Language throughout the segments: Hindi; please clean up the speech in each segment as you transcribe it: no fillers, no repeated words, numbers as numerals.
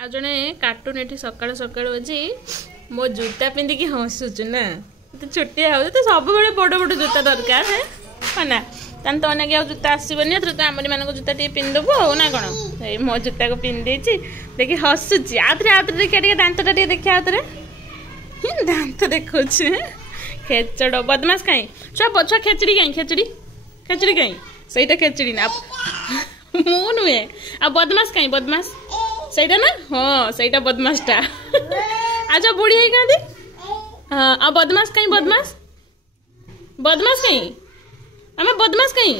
आ जड़े कार्टून ये सकाल सकाल अच्छी मो जूता पिंधिकी हसुचु ना तो छोटिया हो तो सब बड़े बड़ बड़ जूता दरकार है ना तान तो अनेक जूता आसबनी तो आमरी मान जूता टे पिंधबू हो ना कौन ये मो जूता को पिंधे देखी हसुची आउे आउे देखिए दांतटा टे देखिए आउे दांत देखा खेचड़ बदमाश कहीं छुआ छुआ खेचड़ी कहीं खेचड़ी खेचड़ी कहीं सहीटा खेचड़ी ना मु नुहे आ बदमाश कहीं बदमाश सहीटा ना हाँ सहीटा बदमाशटा आज बुढ़ी है क्या हाँ आ बदमाश कहीं बदमाश बदमाश कहीं आम बदमाश कहीं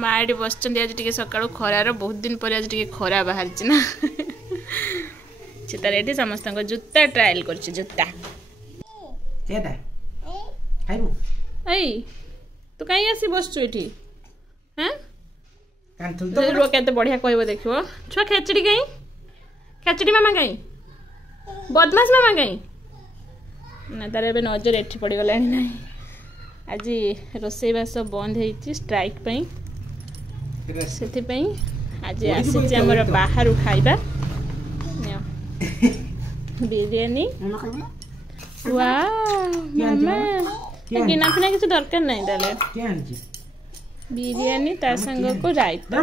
माँ ये बस आज टे सका खरार बहुत दिन पर आज टे खरा बाहर ना तार ये समस्त जूता ट्रायल कर जूता तू कहीं आसी बस हाँ केते बढ़िया कहब देख छुआ खेचड़ी कहीं खेचड़ी मामा कहीं बदमाश मामा कहीं ना तार ए नजर एठी पड़गला ना आज रोसईबास बंद हो स्ट्राइक से आज आसी बाहर खाइबा बिरयानी मामा गिना फिना किसी दरकार नहीं ताले बिरयानी तार संग को रायता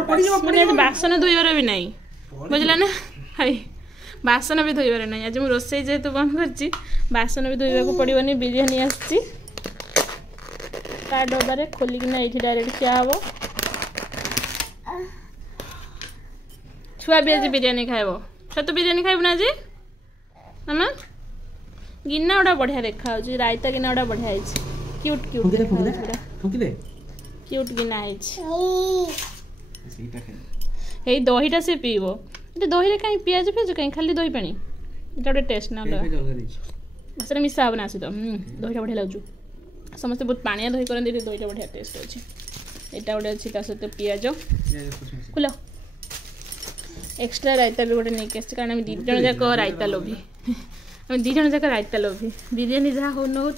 बासन धोइबार भी नहीं बुझला ना हाय बासन भी धोइबार नहीं आज मुझे रोसई जेहेतु बंद कर बासन भी धोइबा को पड़ोनी बिरयानी आसी डबारे खोलिकिना ये डायरेक्ट क्या हम छुआ भी आज बिरयानी खाइब छुआ तो बिरयानी खाइब ना आज मामा गिना गुड़ा बढ़िया देखा रायता गिना गुड़ा बढ़िया क्यूट क्यूट क्यूट गिना है दहीटा से पीब ये दही कहीं पियाज फियाज कहीं खाली दही पानी ये गोटे टेस्ट ना से मिसा हम ना आस तो दहीटा बढ़िया लगे समस्त बहुत पानिया दही करते दहीटा बढ़िया टेस्ट अच्छे यहाँ गोटे अच्छी सहित पिज खुल एक्सट्रा रायता भी गोटे नहीं आस कारण दी जन जाक रायता लोभी आम दी जन जाक रायता लोभी बिरयानी जहाँ हो न हो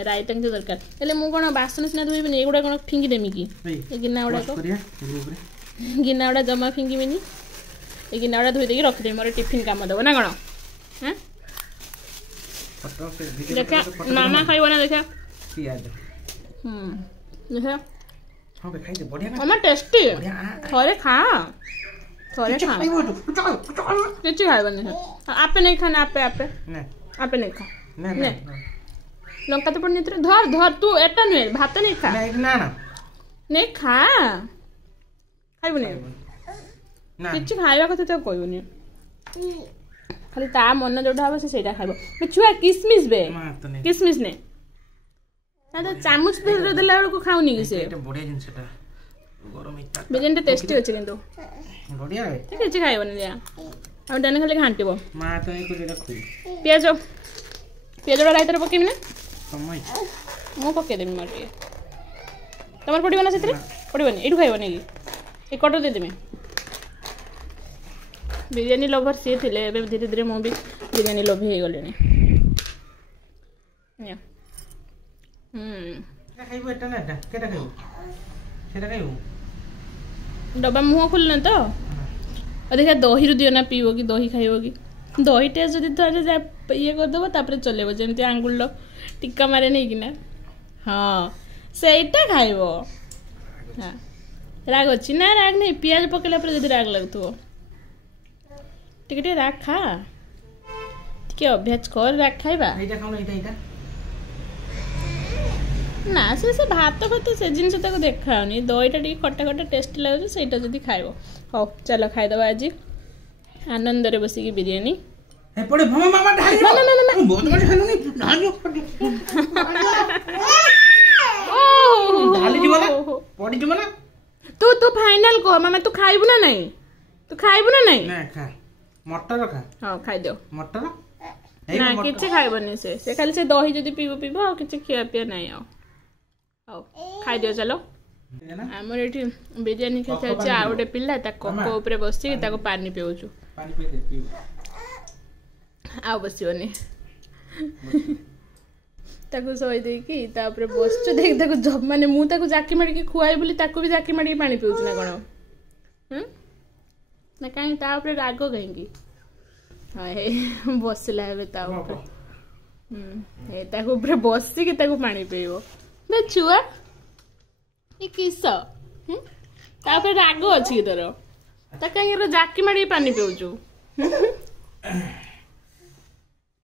रायता कि दरकार हेल्ले मुझे कौन बासन सीना धोबी एगुड़ा कौन फिंगिदेमी कि गिना गुड़ाक गिना गुड़ा जमा फिंगिबिनी ये गिना गुड़ा धोई देकी रखिदेवी मोर टिफिन काम देव ना कौन हाँ देखा मामा खाइब ना देखा देखा मामा टेस्टी थोड़े खा थोड़े खा किसी खाइबनी आपे नहीं खाना आपे आपे आपे नहीं खा लंका तो पड़नी धर धर तू एटा नुहे भात नहीं खा नहीं खा खाइबनी किसी खाइबा कथा तो कहबनी खाली ता मन जोटा हम से खाइब छुआ किसमिस बे किसमिस ने ना तो चामच पे देला बेलू खाऊनी कि से बढ़िया जिनसटा बिरयानी टेस्टी अछि किंतु बढ़िया है किछि खाइबनी दिया हम डाने खाली घांटिबो मां तो एको जेटा खुई पियाज पियाज रायतर पकेबी ना मु पकईदेमी मोर टे तुम पड़ो ना से पड़ोनी ये खाइबनी कि एक कटर देदेमी बिरयानी लभर सी थे धीरे धीरे मुझे बिरयानी लोभी हो गले डब्बा मुह खोलना तो देखा दही रू दियो ना पीब कि दही खाइब कि दही टेस्ट जब थोड़े ये करदेव तापर चलेब जमी आंगुल टिक्का मारे नहीं कि ना हाँ सहीटा खाइब हाँ राग अच्छी ना राग नहीं पियाज पकेला जब राग लगुव टिके राग खा टिके अभ्यास कर राग खाइबा ना से भात भात से जिन देखाऊनी दहीटा टे खटा खटा टेस्ट लगे से खाइब हौ चलो खाईदे आज आनंद रे बसिकी बिरयानी तू तू फाइनल कह मामा तू खाइबू ना नहीं तू खाइबू ना नहीं मटर खा हां खाइ दो मटर ना किछि खाइबनी से खाली से दही जदी पीबो आ किछि खिया पिया नहीं आओ खाइ दियो चलो आमर एठी बिरयानी खाइ छै आ गोटे पिल्ला ता कोको ऊपर बसि ताको पानी पिउछु पानी पी दे पीउ आ बसियोनी ताको सोई देकी तापर बसछु देख ताको जब माने मु ताको जाकी मारी के खुआई बोली ताको भी जाकी मारी पानी पिउछु ना कोन ना कहीं ता ऊपर राग कहीं बसला बसिक पानी पीब दे छुआ ये किस राग अच्छी तोर कहीं जाकी माड़ी पानी पीऊचु